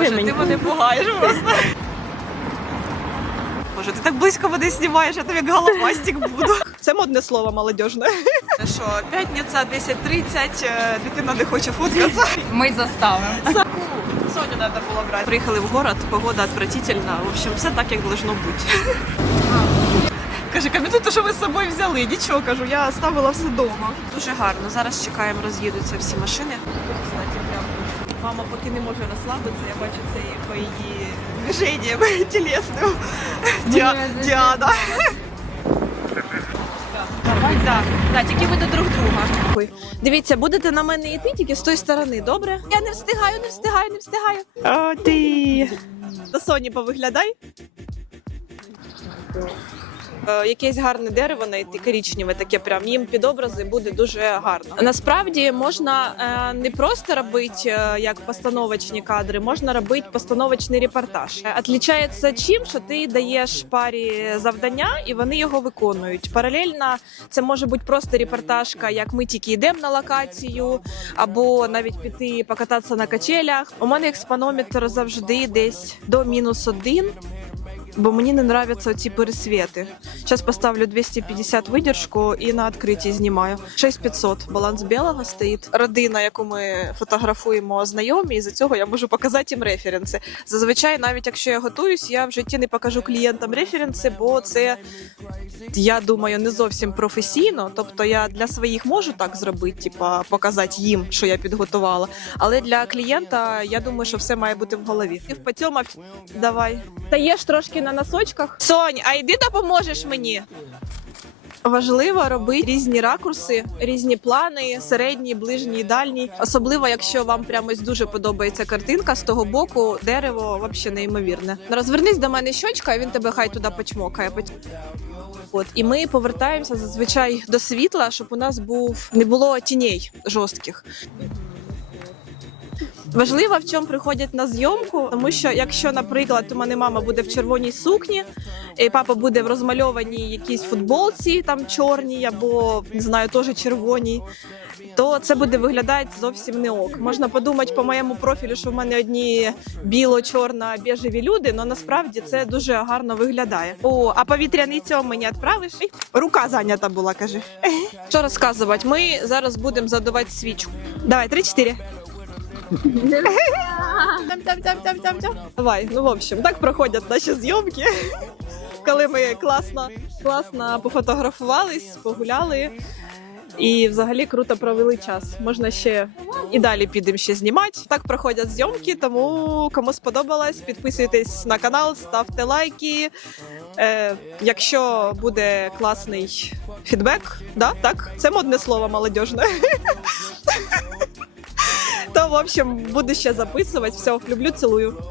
Боже, ти мене пугаєш просто. Боже, ти так близько мене знімаєш, я тобі головастик буду. Це модне слово молодіжне. Що, п'ятниця, 10.30, е, дитина не хоче фоткатися. Ми заставимо. Соню треба було брати. Приїхали в город, погода отвратительна. В общем, все так, як должно бути. Каже, коментуйте, що ви з собою взяли. Нічого кажу, я оставила все вдома. Дуже гарно. Зараз чекаємо, роз'їдуться всі машини. Кстати, прям мама поки не може розслабитися, я бачу це і по її движенням тілесним. Діа- Діана. Да, да, тільки ви до друг друга. Дивіться, будете на мене йти тільки з тої сторони, добре? Я не встигаю, не встигаю, не встигаю. О, ти. До Соні повиглядай. Е, Якесь гарне дерево знайти, коричневе, таке прям їм під образи буде дуже гарно. Насправді можна е, не просто робити е, як постановочні кадри, можна робити постановочний репортаж. Отлічається чим, що ти даєш парі завдання, і вони його виконують. Паралельно це може бути просто репортажка, як ми тільки йдемо на локацію, або навіть піти покататися на качелях. У мене експонометр завжди десь до мінус один. Бо мені не нравляться ці пересвіти. Зараз поставлю 250 видержку і на відкритті знімаю. 6500. Баланс білого стоїть. Родина, яку ми фотографуємо, знайомі, і за цього я можу показати їм референси. Зазвичай, навіть якщо я готуюсь, я в житті не покажу клієнтам референси, бо це я думаю не зовсім професійно. Тобто я для своїх можу так зробити, типа показати їм, що я підготувала. Але для клієнта я думаю, що все має бути в голові. Ти в давай. Стаєш трошки на носочках. Сонь, а йди допоможеш мені. Важливо робити різні ракурси, різні плани, середній, ближній, дальній. Особливо, якщо вам прямо дуже подобається картинка з того боку, дерево взагалі неймовірне. Розвернись до мене щочка, і він тебе хай туди почмокає. От і ми повертаємося зазвичай до світла, щоб у нас був не було тіней жорстких. Важливо, в чому приходять на зйомку, тому що якщо, наприклад, у мене мама буде в червоній сукні, і папа буде в розмальованій якійсь футболці, там чорній або не знаю, теж червоній. То це буде виглядати зовсім не ок. Можна подумати по моєму профілю, що в мене одні біло-чорно біжеві люди, але насправді це дуже гарно виглядає. О, а повітряний цьом мені відправиш? Рука зайнята була, каже. Що розказувати? Ми зараз будемо задувати свічку. Давай, три-чотири. Давай, ну в общем, так проходять наші зйомки. Коли ми класно, класно пофотографувались, погуляли. І взагалі круто провели час. Можна ще і далі підемо ще знімати. Так проходять зйомки, тому кому сподобалось, підписуйтесь на канал, ставте лайки. Е, якщо буде класний фідбек, да, так, це модне слово молодіжне. В общем, буду ще записувати. Все, люблю, цілую.